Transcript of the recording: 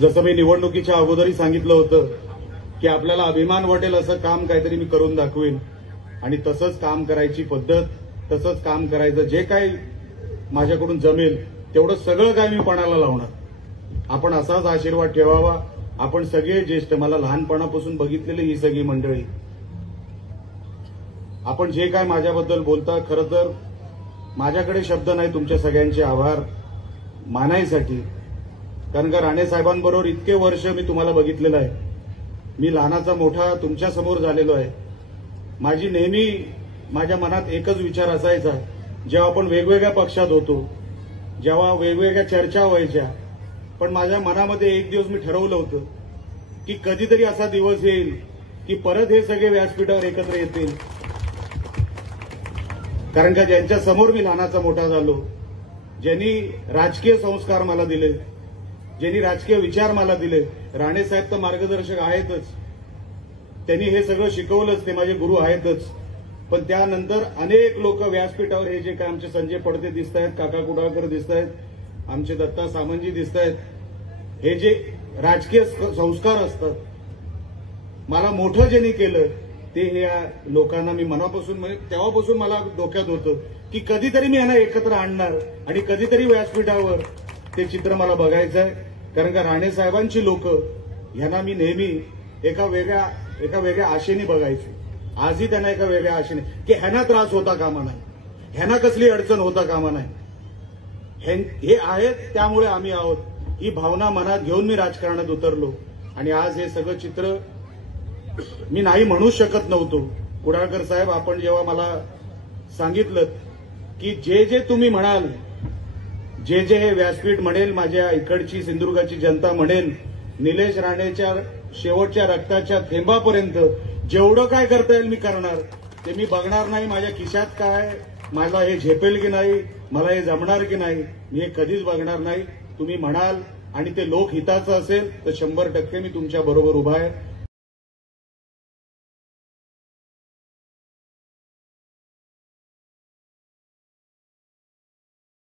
जसं मी निवडणुकीच्या अगोदरही सांगितलं होतं की आपल्याला अभिमान वाटेल असं काम काहीतरी मी करून दाखवेन आणि तसंच काम करायची पद्धत, तसंच काम करायचं, जे काही माझ्याकडून जमेल तेवढं सगळं काय मी पणाला लावणार. आपण असाच आशीर्वाद ठेवावा. आपण सगळे ज्येष्ठ, मला लहानपणापासून बघितलेली ही सगळी मंडळी, आपण जे काय माझ्याबद्दल बोलता, खरं तर माझ्याकडे शब्द नाही तुमच्या सगळ्यांचे आभार मानायसाठी. कारण का राणे साहेबांबरोबर इतके वर्ष मी तुम्हाला बघितलेलं आहे. मी लहानाचा मोठा तुमच्या समोर झालेलो आहे. माझी नेहमी माझ्या मनात एकच विचार असायचा, जेव्हा आपण वेगवेगळ्या पक्षात होतो, जेव्हा वेगवेगळ्या चर्चा व्हायच्या, पण माझ्या मनामध्ये एक दिवस मी ठरवलं होतं की कधीतरी असा दिवस येईल की परत हे सगळे व्यासपीठावर एकत्र येतील. कारण का ज्यांच्या समोर मी लहानाचा मोठा झालो, ज्यांनी राजकीय संस्कार मला दिले, ज्यांनी राजकीय विचार मला दिले, राणे साहेब तर मार्गदर्शक आहेतच, त्यांनी हे सगळं शिकवलंच, ते माझे गुरु आहेतच. पण त्यानंतर अनेक लोक व्यासपीठावर, हे जे काय आमचे संजय पडते दिसत आहेत, काका कुडाळकर दिसत आहेत, आमचे दत्ता सामंतजी दिसत आहेत, हे जे राजकीय संस्कार असतात, मला मोठं ज्यांनी केलं ते हे लोकांना मी मनापासून, म्हणजे तेव्हापासून मला डोक्यात होतं की कधीतरी मी यांना एकत्र आणणार आणि कधीतरी व्यासपीठावर ते चित्र मला बघायचं आहे. कारण का राणे साहेबांची लोक यांना मी नेहमी एका वेगळ्या आशेने बघायचो. आजही त्यांना एका वेगळ्या आशेने, की ह्यांना त्रास होता कामा नाही, ह्यांना कसली अडचण होता कामा नाही, हे आहेत त्यामुळे आम्ही आहोत, ही भावना मनात घेऊन मी राजकारणात उतरलो. आणि आज हे सगळं चित्र मी नाही म्हणू शकत नव्हतो. कुडाळकर साहेब, आपण जेव्हा मला सांगितलं की जे जे तुम्ही म्हणाल, जे जे हे व्यासपीठ म्हणेल, माझ्या इकडची सिंधुदुर्गाची जनता म्हणेल, निलेश राणेच्या शेवटच्या रक्ताच्या थेंबापर्यंत जेवढं काय करता येईल मी करणार. ते मी बघणार नाही माझ्या खिशात काय, मला हे झेपेल की नाही, मला हे जमणार की नाही, मी हे कधीच बघणार नाही. तुम्ही म्हणाल आणि ते लोकहिताचं असेल तर 100% मी तुमच्या बरोबर उभा आहे.